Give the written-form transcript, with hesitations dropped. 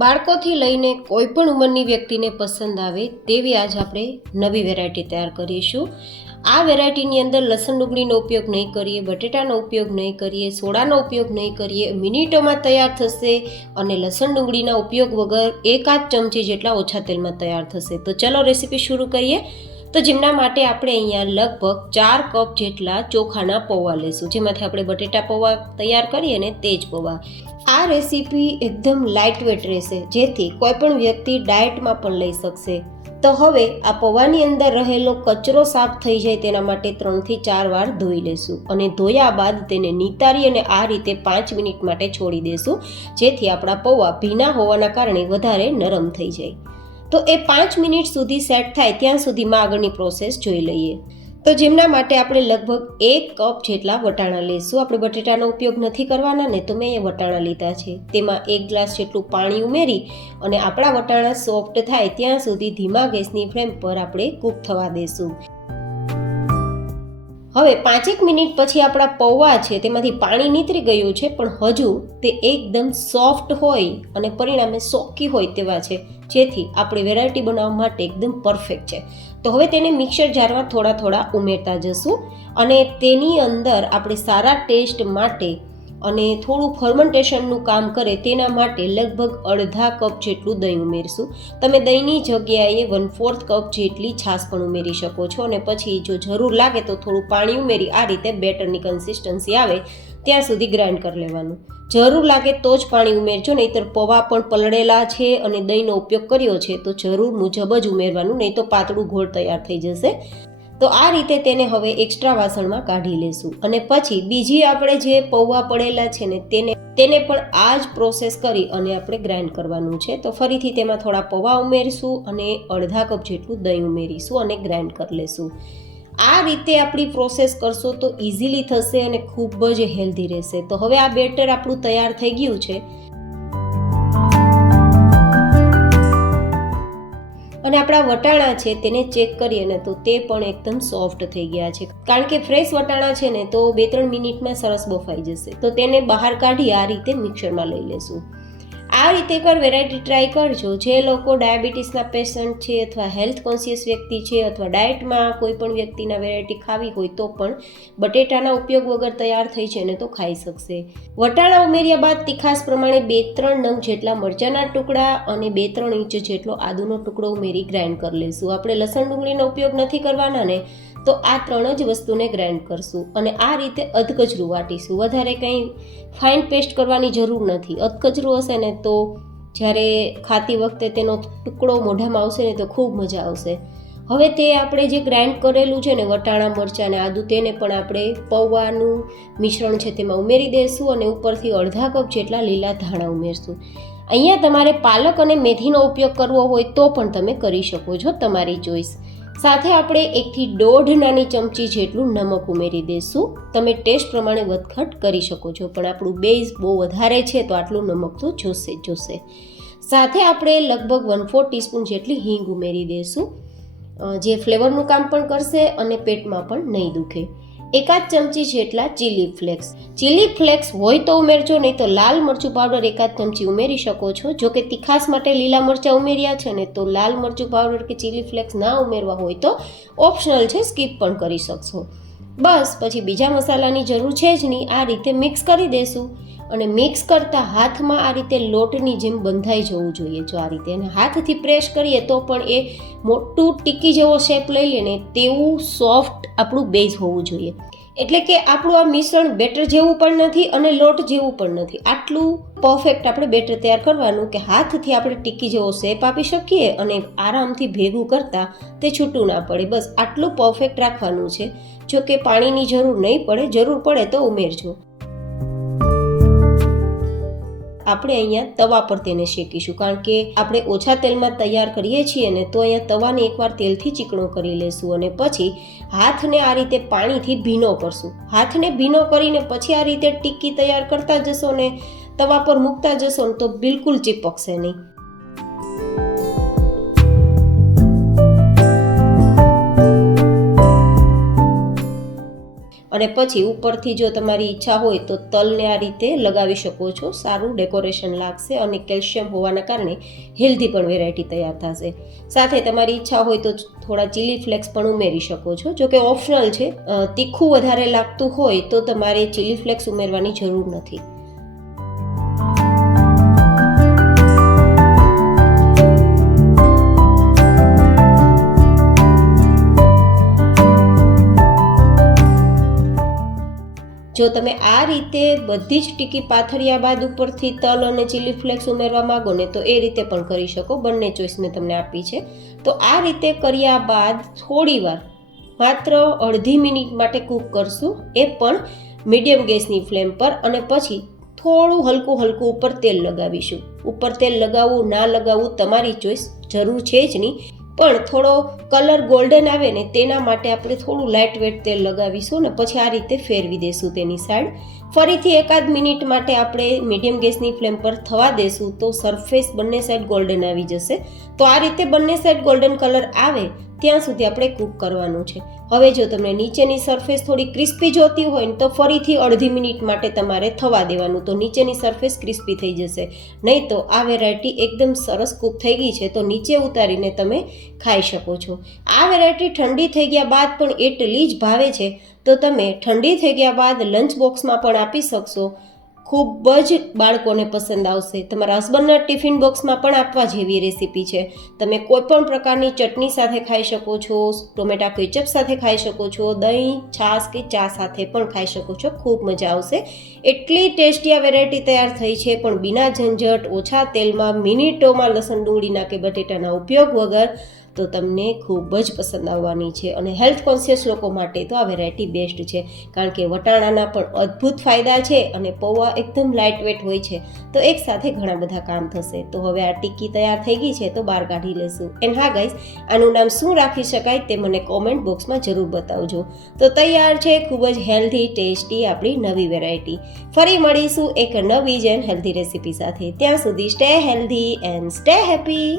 બાળકોથી લઈને કોઈ પણ ઉંમરની વ્યક્તિને પસંદ આવે તેવી આજ આપણે નવી વેરાયટી તૈયાર કરીશું. આ વેરાયટીની અંદર લસણ ડુંગળીનો ઉપયોગ નહીં કરીએ, બટેટાનો ઉપયોગ નહીં કરીએ, સોડાનો ઉપયોગ નહીં કરીએ, મિનિટોમાં તૈયાર થશે અને લસણ ડુંગળીના ઉપયોગ વગર 1 ચમચી જેટલા ઓછા તેલમાં તૈયાર થશે. તો ચલો રેસીપી શરૂ કરીએ. તો જેમના માટે આપણે અહીંયા લગભગ 4 કપ જેટલા ચોખાના પૌવા લઈશું, જેમાંથી આપણે બટેટા પૌવા તૈયાર કરીએ ને તે જ પૌવા. આ રેસીપી એકદમ લાઇટ વેટ રહેશે, જેથી કોઈ પણ વ્યક્તિ ડાયટમાં પણ લઈ શકશે. તો હવે આ પૌવાની અંદર રહેલો કચરો સાફ થઈ જાય તેના માટે 3 થી 4 વાર ધોઈ લેશું અને ધોયા બાદ તેને નિતારી અને આ રીતે 5 મિનિટ માટે છોડી દેશું, જેથી આપણા પૌવા ભીના હોવાના કારણે વધારે નરમ થઈ જાય. તો એ 5 મિનિટ સુધી સેટ થાય ત્યાં સુધીમાં આગળની પ્રોસેસ જોઈ લઈએ. તો જેમના માટે આપણે લગભગ 1 કપ જેટલા વટાણા લઈશું. આપણે બટેટાનો ઉપયોગ નથી કરવાના ને, તો મેં એ વટાણા લીધા છે. તેમાં 1 ગ્લાસ જેટલું પાણી ઉમેરી અને આપણા વટાણા સોફ્ટ થાય ત્યાં સુધી ધીમા ગેસની ફ્લેમ પર આપણે કૂક થવા દેશું. હવે 5 મિનિટ પછી આપણા પૌવા છે તેમાંથી પાણી નીતરી ગયું છે, પણ હજુ તે એકદમ સોફ્ટ હોય અને પરિણામે સોકી હોય તેવા છે, જેથી આપણી વેરાયટી બનાવવા માટે એકદમ પરફેક્ટ છે. તો હવે તેને મિક્સર જારમાં થોડા ઉમેરતા જશું અને તેની અંદર આપણે સારા ટેસ્ટ માટે અને થોડું ફર્મેન્ટેશનનું કામ કરે તેના માટે લગભગ અડધા કપ જેટલું દહીં ઉમેરશું. તમે દહીંની જગ્યાએ 1/4 કપ જેટલી છાશ પણ ઉમેરી શકો છો અને પછી જો જરૂર લાગે તો થોડું પાણી ઉમેરી આ રીતે બેટરની કન્સિસ્ટન્સી આવે ત્યાં સુધી ગ્રાઇન્ડ કરી લેવાનું. જરૂર લાગે તો જ પાણી ઉમેરજો, નહીંતર પૌવા પણ પલળેલા છે અને દહીંનો ઉપયોગ કર્યો છે તો જરૂર મુજબ જ ઉમેરવાનું, નહીં તો પાતળું ઘોળ તૈયાર થઈ જશે. તો આ રીતે તેને હવે એક્સ્ટ્રા વાસણમાં કાઢી લેશું અને પછી બીજી આપણે જે પૌવા પડેલા છે ને તેને પણ આ જ પ્રોસેસ કરી અને આપણે ગ્રાઇન્ડ કરવાનું છે. તો ફરીથી તેમાં થોડા પૌવા ઉમેરીશું અને અડધા કપ જેટલું દહીં ઉમેરીશું અને ગ્રાઇન્ડ કરી લેશું. આ રીતે આપણી પ્રોસેસ કરશો તો ઇઝીલી થશે અને ખૂબ જ હેલ્ધી રહેશે. તો હવે આ બેટર આપણું તૈયાર થઈ ગયું છે અને આપણા વટાણા છે તેને ચેક કરીએ ને તો તે પણ એકદમ સોફ્ટ થઈ ગયા છે, કારણ કે ફ્રેશ વટાણા છે ને તો 2-3 મિનિટમાં સરસ બફાઈ જશે. તો તેને બહાર કાઢી આ રીતે મિક્સરમાં લઈ લેશું. આ રીતે એકવાર વેરાયટી ટ્રાય કરજો. જે લોકો ડાયાબિટીસના પેશન્ટ છે અથવા હેલ્થ કોન્શિયસ વ્યક્તિ છે અથવા ડાયટમાં કોઈ પણ વ્યક્તિના વેરાયટી ખાવી હોય તો પણ બટેટાના ઉપયોગ વગર તૈયાર થઈ છે ને તો ખાઈ શકશે. વટાણા ઉમેર્યા બાદ તીખાસ પ્રમાણે 2-3 નંગ જેટલા મરચાંના ટુકડા અને 2-3 ઇંચ જેટલો આદુનો ટુકડો ઉમેરી ગ્રાઇન્ડ કરી લઈશું. આપણે લસણ ડુંગળીનો ઉપયોગ નથી કરવાના ને, તો આ 3 જ વસ્તુને ગ્રાઇન્ડ કરશું અને આ રીતે અધકચરું વાટીશું. વધારે કંઈ ફાઇન પેસ્ટ કરવાની જરૂર નથી. અધકચરું હશે ને તો જ્યારે ખાતી વખતે તેનો ટુકડો મોઢામાં આવશે ને તો ખૂબ મજા આવશે. હવે તે આપણે જે ગ્રાઇન્ડ કરેલું છે ને વટાણા, મરચાં અને આદુ, તેને પણ આપણે પૌવાનું મિશ્રણ છે તેમાં ઉમેરી દઈશું અને ઉપરથી અડધા કપ જેટલા લીલા ધાણા ઉમેરશું. અહીંયા તમારે પાલક અને મેથીનો ઉપયોગ કરવો હોય તો પણ તમે કરી શકો છો, તમારી ચોઈસ. સાથે આપણે 1 થી 1.5 નાની ચમચી જેટલું નમક ઉમેરી દઈશું. તમે ટેસ્ટ પ્રમાણે વધઘટ કરી શકો છો, પણ આપણું બેઝ બહુ વધારે છે તો આટલું નમક તો જોશે. સાથે આપણે લગભગ 1/4 ટીસ્પૂન જેટલી હિંગ ઉમેરી દઈશું, જે ફ્લેવરનું કામ પણ કરશે અને પેટમાં પણ નહીં દુખે. 1 ચમચી જેટલા ચીલી ફ્લેક્સ હોય તો ઉમેરજો, નહીં તો લાલ મરચું પાવડર 1 ચમચી ઉમેરી શકો છો. જો કે તીખાસ માટે લીલા મરચાં ઉમેર્યા છે ને, તો લાલ મરચું પાવડર કે ચીલી ફ્લેક્સ ના ઉમેરવા હોય તો ઓપ્શનલ છે, સ્કીપ પણ કરી શકશો. બસ પછી બીજા મસાલાની જરૂર છે જ નહીં. આ રીતે મિક્સ કરી દેશું અને મિક્સ કરતા હાથમાં આ રીતે લોટની જેમ બંધાઈ જવું જોઈએ. જો આ રીતે અને હાથથી પ્રેસ કરીએ તો પણ એ મોટું ટીકી જેવો શેપ લઈ લે ને તેવું સોફ્ટ આપણું બેઝ હોવું જોઈએ. એટલે કે આપણું આ મિશ્રણ બેટર જેવું પણ નથી અને લોટ જેવું પણ નથી. આટલું પરફેક્ટ આપણે બેટર તૈયાર કરવાનું કે હાથથી આપણે ટીકી જેવો શેપ આપી શકીએ અને આરામથી ભેગું કરતાં તે છૂટું ના પડે. બસ આટલું પરફેક્ટ રાખવાનું છે. જો કે પાણીની જરૂર નહીં પડે, જરૂર પડે તો ઉમેરજો. આપણે અહીંયા તવા પર તેને શેકીશું, કારણ કે આપણે ઓછા તેલમાં તૈયાર કરીએ છીએ ને, તો અહીંયા તવાને એકવાર તેલથી ચીકણો કરી લેશું અને પછી હાથને આ રીતે પાણીથી ભીનો કરશું. હાથને ભીનો કરીને પછી આ રીતે ટીકી તૈયાર કરતા જશો ને તવા પર મૂકતા જશો ને તો બિલકુલ ચીપકશે નહીં. અને પછી ઉપરથી જો તમારી ઈચ્છા હોય તો તલને આ રીતે લગાવી શકો છો. સારું ડેકોરેશન લાગશે અને કેલ્શિયમ હોવાના કારણે હેલ્ધી પણ વેરાયટી તૈયાર થશે. સાથે તમારી ઈચ્છા હોય તો થોડા ચીલી ફ્લેક્સ પણ ઉમેરી શકો છો, જો કે ઓપ્શનલ છે. તીખું વધારે લાગતું હોય તો તમારે ચીલી ફ્લેક્સ ઉમેરવાની જરૂર નથી. જો તમે આ રીતે બધી જ ટીકી પાથર્યા બાદ ઉપરથી તલ અને ચીલી ફ્લેક્સ ઉમેરવા માંગો ને તો એ રીતે પણ કરી શકો. બંને ચોઈસ મેં તમને આપી છે. તો આ રીતે કર્યા બાદ થોડીવાર માત્ર અડધી મિનિટ માટે કૂક કરશું, એ પણ મીડિયમ ગેસની ફ્લેમ પર. અને પછી થોડું હલકું ઉપર તેલ લગાવીશું. ઉપર તેલ લગાવવું ના લગાવવું તમારી ચોઈસ, જરૂર છે જ નહીં. પણ થોડો કલર ગોલ્ડન આવે ને તેના માટે આપણે થોડું લાઇટ વેટ તેલ લગાવીશું ને પછી આ રીતે ફેરવી દઈશું તેની સાઈડ. ફરીથી એકાદ મિનિટ માટે આપણે મીડિયમ ગેસની ફ્લેમ પર થવા દેશું તો સરફેસ બંને સાઈડ ગોલ્ડન આવી જશે. તો આ રીતે બંને સાઈડ ગોલ્ડન કલર આવે ત્યાં સુધી આપણે કૂક કરવાનું છે. હવે જો તમને નીચેની સરફેસ થોડી ક્રિસ્પી જોતી હોય ને તો ફરીથી અડધી મિનિટ માટે તમારે થવા દેવાનું, તો નીચેની સરફેસ ક્રિસ્પી થઈ જશે. નહીં તો આ વેરાયટી એકદમ સરસ કૂક થઈ ગઈ છે તો નીચે ઉતારીને તમે ખાઈ શકો છો. આ વેરાયટી ઠંડી થઈ ગયા બાદ પણ એટલી જ ભાવે છે, તો તમે ઠંડી થઈ ગયા બાદ લંચ બોક્સમાં પણ આપી શકશો. ખૂબ જ બાળકોને પસંદ આવશે. તમારા હસબન્ડના ટિફિન બોક્સમાં પણ આપવા જેવી રેસીપી છે. તમે કોઈ પણ પ્રકારની ચટણી સાથે ખાઈ શકો છો, ટોમેટા કેચઅપ સાથે ખાઈ શકો છો, દહીં, છાશ કે ચા સાથે પણ ખાઈ શકો છો. ખૂબ મજા આવશે. એટલી ટેસ્ટી આ વેરાયટી તૈયાર થઈ છે, પણ બિના ઝંઝટ, ઓછા તેલમાં, મિનિટોમાં લસણ ડુંગળીના કે બટેટાના ઉપયોગ વગર. તો તમને ખૂબ જ પસંદ આવવાની છે. અને હેલ્થ કોન્શિયસ લોકો માટે તો આ વેરાયટી બેસ્ટ છે, કારણ કે વટાણાના પણ અદ્ભુત ફાયદા છે અને પૌવા એકદમ લાઇટ વેટ હોય છે, તો એકસાથે ઘણા બધા કામ થશે. તો હવે આ ટિક્કી તૈયાર થઈ ગઈ છે તો બહાર કાઢી લેશું. એન્ડ હા ગાઈઝ, આનું નામ શું રાખી શકાય તે મને કોમેન્ટ બોક્સમાં જરૂર બતાવજો. તો તૈયાર છે ખૂબ જ હેલ્ધી ટેસ્ટી આપણી નવી વેરાયટી. ફરી મળીશું એક નવી જ એન્ડ હેલ્ધી રેસીપી સાથે. ત્યાં સુધી stay healthy and stay happy.